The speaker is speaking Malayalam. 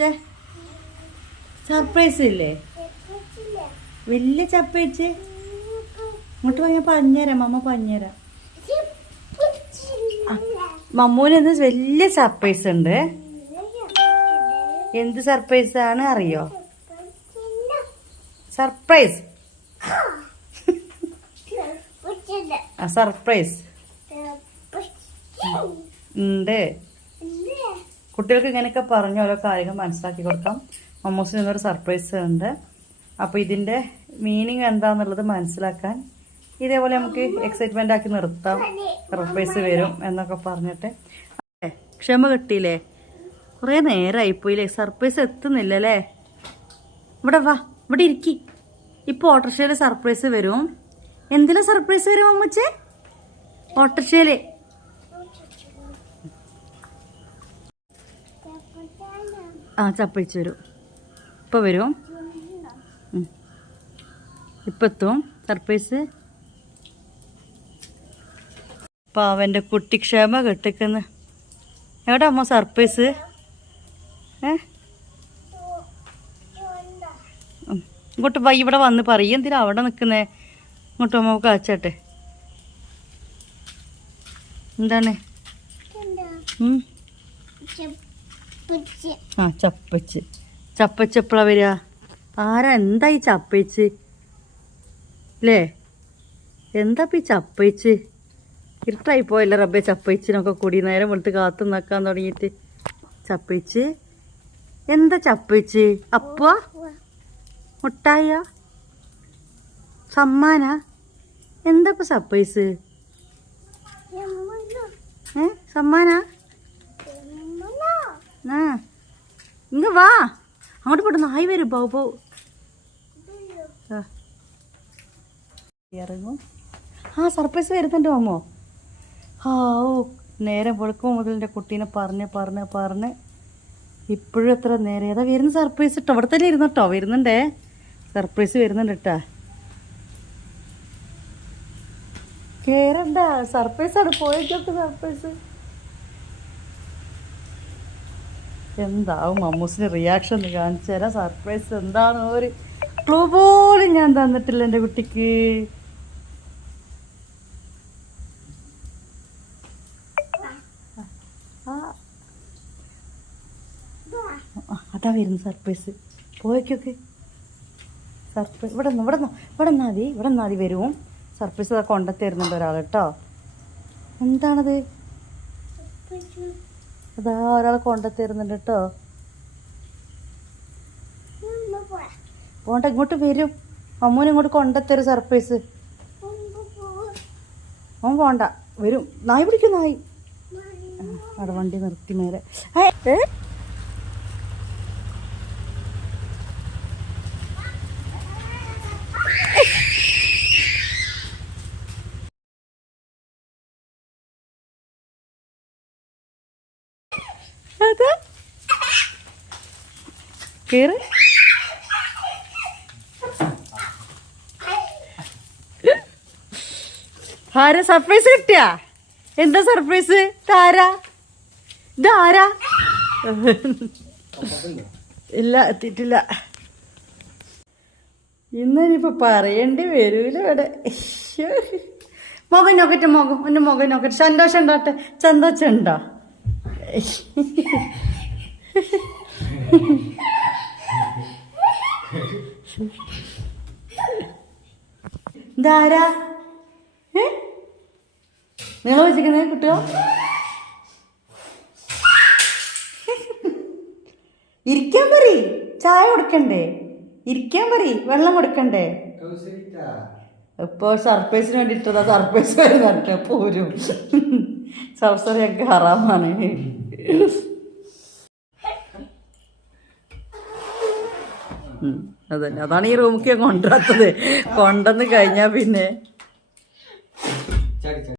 ചേ സർപ്രൈസ് ഇല്ലേ? വലിയ ചപ്പേച്ച് ഇങ്ങോട്ട് പോയി ഞാൻ പറഞ്ഞുതരാം മമ്മ പറഞ്ഞുതരാം. മമ്മൂന് ഇന്ന് വലിയ സർപ്രൈസ് ഉണ്ട്. എന്ത് സർപ്രൈസ് ആണ് അറിയോ? സർപ്രൈസ് സർപ്രൈസ് ഉണ്ട്. കുട്ടികൾക്ക് ഇങ്ങനെയൊക്കെ പറഞ്ഞ ഓരോ കാര്യങ്ങൾ മനസ്സിലാക്കി കൊടുക്കാം. മമ്മൂസിന് ഇന്നൊരു സർപ്രൈസ് ഉണ്ട്. അപ്പോൾ ഇതിന്റെ മീനിങ് എന്താണെന്നുള്ളത് മനസ്സിലാക്കാൻ ഇതേപോലെ നമുക്ക് എക്സൈറ്റ്മെന്റ് ആക്കി നിർത്താം. സർപ്രൈസ് വരും എന്നൊക്കെ പറഞ്ഞിട്ട്. ക്ഷമ കിട്ടിയില്ലേ? കുറേ നേരമായിപ്പോയില്ലേ സർപ്രൈസ് എത്തുന്നില്ല അല്ലേ ഇവിടെ വാ ഇവിടെ ഇരിക്കി. ഇപ്പോൾ ഓട്ടോറിക്ഷയിൽ സർപ്രൈസ് വരും. എന്തിനാ സർപ്രൈസ് വരും അമ്മച്ചേ ഓട്ടോറിക്ഷയിൽ ആ ചപ്പഴിച്ച് വരും. ഇപ്പോൾ വരും. ഇപ്പം എത്തും. സർപ്രൈസ്. പാവന്റെ കുട്ടി ക്ഷേമ കെട്ടിക്കുന്ന. എവിടെ അമ്മ സർപ്രൈസ്? ഏ. ഇങ്ങോട്ട് വൈ ഇവിടെ വന്ന് പറയും. എന്തിനാ അവിടെ നിൽക്കുന്നേ ഇങ്ങോട്ട് അമ്മ കാച്ചട്ടെ എന്താണ്? ഉം. ആ ചപ്പച്ച്. ചപ്പച്ച് എപ്പോഴാ വരിക? ആരാ എന്താ ഈ ചപ്പച്ച്? അല്ലേ എന്താ ഇപ്പം ഈ ചപ്പച്ച്? ഇരുട്ടായി പോയല്ലേ റബ്ബെ ചപ്പച്ചിനൊക്കെ കൂടി നേരം വെളുത്ത് കാത്തു നിൽക്കാൻ തുടങ്ങിയിട്ട്. ചപ്പച്ച്? എന്താ ചപ്പച്ച്? അപ്പ മുട്ടായ സമ്മാന? എന്താ ഇപ്പം സർപ്രൈസ് ഏ സമ്മാനാ? ഇങ്ങ വാ. അങ്ങോട്ട് പോട്ടെ നായി വരും പോ പോ. ഇറങ്ങും. ആ സർപ്രൈസ് വരുന്നുണ്ട് മാമോ. ആ ഓ നേരെ വെളുക്കുമ്പോൾ മുതൽ കുട്ടീനെ പറഞ്ഞ് പറഞ്ഞ് പറഞ്ഞ്. ഇപ്പോഴും എത്ര നേരെ. ഏതാ വരുന്ന സർപ്രൈസ് ഇട്ടോ? അവിടെ തന്നെ ഇരുന്നു കേട്ടോ വരുന്നുണ്ടേ. സർപ്രൈസ് വരുന്നുണ്ട് കേട്ടാ സർപ്രൈസ് ആണ് പോയേക്കൊക്കെ സർപ്രൈസ്. എന്താവും മമ്മൂസിന് റിയാക്ഷൻ കാണിച്ചു തരാം. സർപ്രൈസ് എന്താണ്? ഒരു ക്ലൂ പോലും ഞാൻ തന്നിട്ടില്ല എന്റെ കുട്ടിക്ക്. അതാ വരുന്നു സർപ്രൈസ് പോയിക്കൊക്കെ സർപ്രൈസ് ഇവിടെ നിന്ന് ഇവിടെ നിന്ന് ഇവിടെ നിന്നാ മതി ഇവിടെ നിന്നാ മതി വരും. സർപ്രൈസ് കൊണ്ടുത്തരുന്നുണ്ട് ഒരാൾ കേട്ടോ. എന്താണത്? അതാ ഒരാൾ കൊണ്ടുത്തരുന്നുണ്ട് കേട്ടോ. പോണ്ട ഇങ്ങോട്ട് വരും. അമ്മൂനെ ഇങ്ങോട്ട് കൊണ്ടുത്തരും സർപ്രൈസ് അവൻ പോണ്ട വരും. നായി പിടിക്കും നായി. അവിടെ വണ്ടി നിർത്തി മേലെ. ഏ, അതാ? കേറ്. ആരാ സർപ്രൈസ് കിട്ടിയാ? എന്താ സർപ്രൈസ് ഇതാരാ? ഇതാരാ? ഇല്ല എത്തിയിട്ടില്ല. ഇന്ന് ഇനിയിപ്പോ പറയേണ്ടി വരൂല ഇവിടെ. മകൻ നോക്കട്ടെ മുഖം ഒന്ന് മുഖം നോക്കട്ടെ. സന്തോഷം ഉണ്ടാട്ടെ സന്തോഷം ഉണ്ടോ ഇതാരാ ഏ നിങ്ങൾ വെച്ചിരിക്കുന്നേ കുട്ടിയോ ഇരിക്കാൻ പറ ചായ കൊടുക്കണ്ടേ ഇരിക്കാൻ പറ വെള്ളം കൊടുക്കണ്ടേ ഇപ്പോൾ സർപ്രൈസിന് വേണ്ടിയിട്ടതാ സർപ്രൈസ് വരുന്നുണ്ട് പോരും സംസാരമൊക്കെ ഹറാമാണ് അതന്നെ. അതാണ് ഈ റൂമിലേക്ക് കൊണ്ടുവരാത്തത്. കൊണ്ടുവന്ന് കഴിഞ്ഞാൽ പിന്നെ.